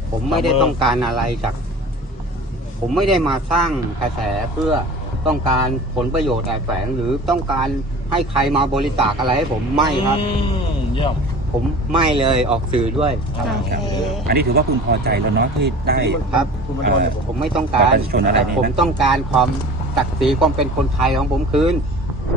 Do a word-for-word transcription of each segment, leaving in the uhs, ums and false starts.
ผมไม่ได้ต้องการอะไรจาก ผมไม่ได้มาสร้างกระแสเพื่อต้องการผลประโยชน์แอบแฝงหรือต้องการให้ใครมาบริจาคอะไรให้ผมไม่ครับอืมเยี่ยมผมไม่เลยออกสื่อด้วยโอเคอันนี้ถือว่าคุณพอใจแล้วเนาะที่ได้ครับผมไม่ต้องการประชาชนอะไรแต่เนี่ยนะผมต้องการความศักดิ์ศรีความเป็นคนไทยของผมคืน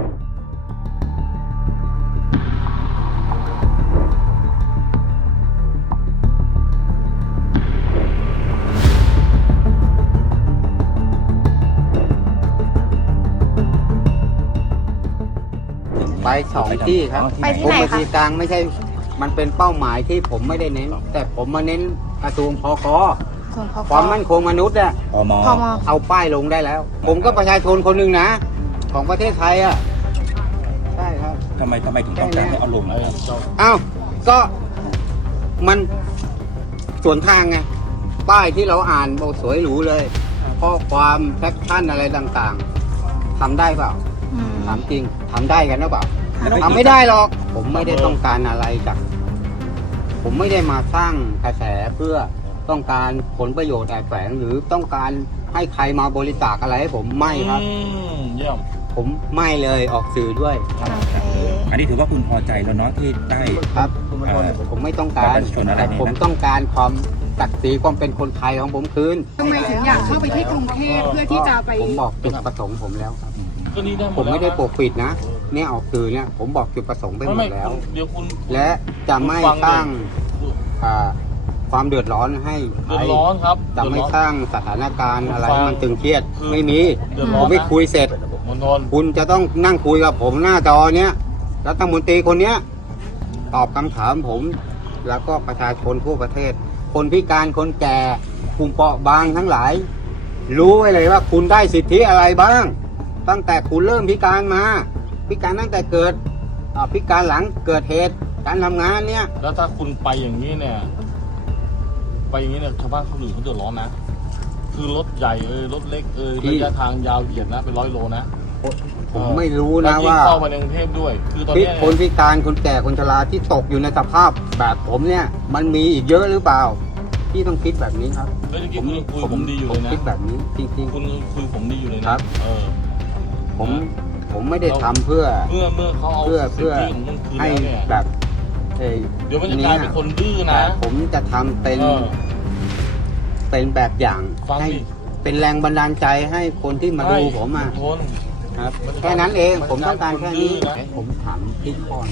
ไปสองที่ครับไปที่กรมไหนบัญคะชีกลางไม่ใช่มันเป็นเป้าหมายที่ผมไม่ได้เน้น แต่ผมมาเน้นกระทรวงพคส่วนพความมั่นคงมนุษย์อะพมพมเอาป้ายลงได้แล้ว ผมก็ประชาชนคนหนึ่งนะ ของประเทศไทยอ่ะใช่ครับทำไมทำไมถึงต้องการให้เอาลงนะอ้าวก็มันสวนทางไง ป้ายที่เราอ่านบอกสวยหรูเลยข้อความแคปชั่นอะไรต่างๆทำได้เปล่าอืมถามจริงทำได้กันหรือเปล่าค่ะทำไม่ได้หรอก ผมไม่ได้ต้องการอะไรจาก ผมไม่ได้มาสร้างกระแสเพื่อต้องการผลประโยชน์แอบแฝงหรือต้องการให้ใครมาบริจาคอะไรให้ผมไม่ครับอืมเยี่ยมผมไม่เลยออกสื่อด้วยโอเคอันนี้ถือว่าคุณพอใจแล้วเนาะที่ได้ครับเอ่อผมไม่ต้องการประชาชนอะไรแต่เนี่ยนะผมต้องการความศักดิ์ศรีความเป็นคนไทยของผมคืนทำไมถึงอยากเข้าไปที่กรุงเทพเพื่อที่จะไปผมบอกจุดประสงค์ผมแล้วครับก็นี่ได้หมผมดแล้วไม่ได้นะปกปิดนะ เนี่ยออกสื่อเนี่ย ผมบอกจุดประสงค์ไปหมไม่ดแล้วเดี๋ยวคุณและจะไม่สร้างอ่าความเดือดร้อนให้ใคเดืรอดร้อนครับจะไม่สร้างสถานการณ์อะไรให้มันตึงเครียดคือไม่มีเดือดผร้อมนไม่นะคุยเสร็จมณฑลคุณจะต้องนั่งคุยกับผมหน้าจอเนี้ยรัฐมนตรีคนเนี้ยตอบคำถามผม แล้วก็ประชาชนทั่วประเทศ คนพิการคนแก่กลุ่มเปราะบางทั้งหลาย รู้ไว้เลยว่าคุณได้สิทธิอะไรบ้าง ตั้งแต่คุณเริ่มพิการมา พิการตั้งแต่เกิดอ่าพิการหลังเกิดเหตุการทำงานเนี่ยแล้วถ้าคุณไปอย่างนี้เนี่ย ไปอย่างนี้เนี่ยชาวบ้านคนอื่นเขาเดือดร้อนนะ คือรถใหญ่เอ้ยรถเล็กเอ้ยพี่ระยะทางยาวเหยียดนะเป็นร้อยโลนะผมไม่รู้แล้นะยิ่งว่าเข้ามาในกรุงเทพด้วย คือตอนพิเนี้ยคนพิการคนแก่คนชราที่ตกอยู่ในสภาพแบบผมเนี่ย มันมีอีกเยอะหรือเปล่าพี่ต้องคิดแบบนี้ครับแล้วเมื่อกี้คุณยังคุยผมดีอยู่เลยนะคิดแบบนี้จริงคุณคุยผมดีอยู่เลยครันะบเออๆ ผมผมไม่ได้ทำเพื่อเมื่อเมื่อเขาเอาเพื่อสิทเพื่อธิของคุณคืนให้แล้วเนี่ยแบบเอ่อเดี๋ยวมันจะกลายเป็นคนดื้อแต่นะผมจะทำเป็นเออเป็นแบบอย่างฟังให้ดิเป็นแรงบันดาลใจให้คนที่มาดูผมอ่ะทนครับมันจะแค่นั้นเองมันจะผมต้องการแค่นี้คนดื้อนะผมถามพี่พร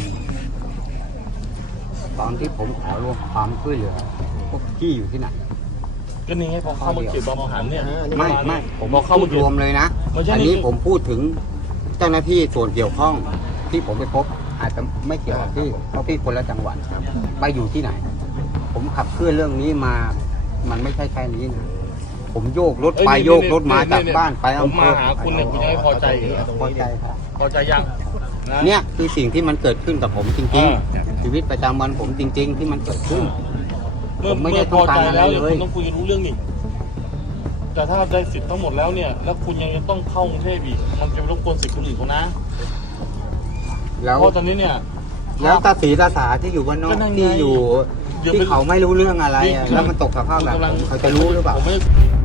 ตอนที่ผมขอร่วมความช่วยเหลือพวกพี่อยู่ที่ไหนก็นี่ให้พอเข้ามาเขตบางประหันเนี่ยไม่ไม่ผมพอเข้าพูมาดเขรตวมเลยนะไม่ใช่อันนี้นี่ผมพูดถึงเจ้าหน้าที่ส่วนเกี่ยวข้องที่ผมไปพบ อาจจะไม่เกี่ยวกับพี่เพราะพี่คนละจังหวัดไปอยู่ที่ไหน ผมขับเคลื่อนเรื่องนี้มา มันไม่ใช่แค่นี้นะผมโยกรถไปเอ้ยนี่โยกรถมานี่จากนี่บ้านไปผมอำเภมาอหาคุณเนี่ยคุณยังไม่พอใจอีกเหรอพอใจครับพอใจยังนะเนี่ยคือสิ่งที่มันเกิดขึ้นกับผมจริงอ่าๆ ชีวิตประจำวันผมจริง ๆ ที่มันเกิดขึ้นเมื่อผมไม่เมื่ได้อต้พอองการใจอะไรแล้วเนี่ยเลยคุณต้องคุยรู้เรื่องอีกแต่ถ้าได้สิทธิ์ทั้งหมดแล้วเนี่ย แล้วคุณยังจะต้องเข้ากรุงเทพอีกมันจะไปรบกวนสิทธิ์คนอื่นเขานะแล้วเพราะตอนนี้เนี่ยแล้วตาสีตาสาที่อยู่บ้านนอกก็นั่นไงที่อยู่เดี๋ยวที่ไปเขาไม่รู้เรื่องอะไรอะนี่แล้วมันตกสภาพแบบคุณกำลังผมเขาจะรู้หรือเปล่าผมไม่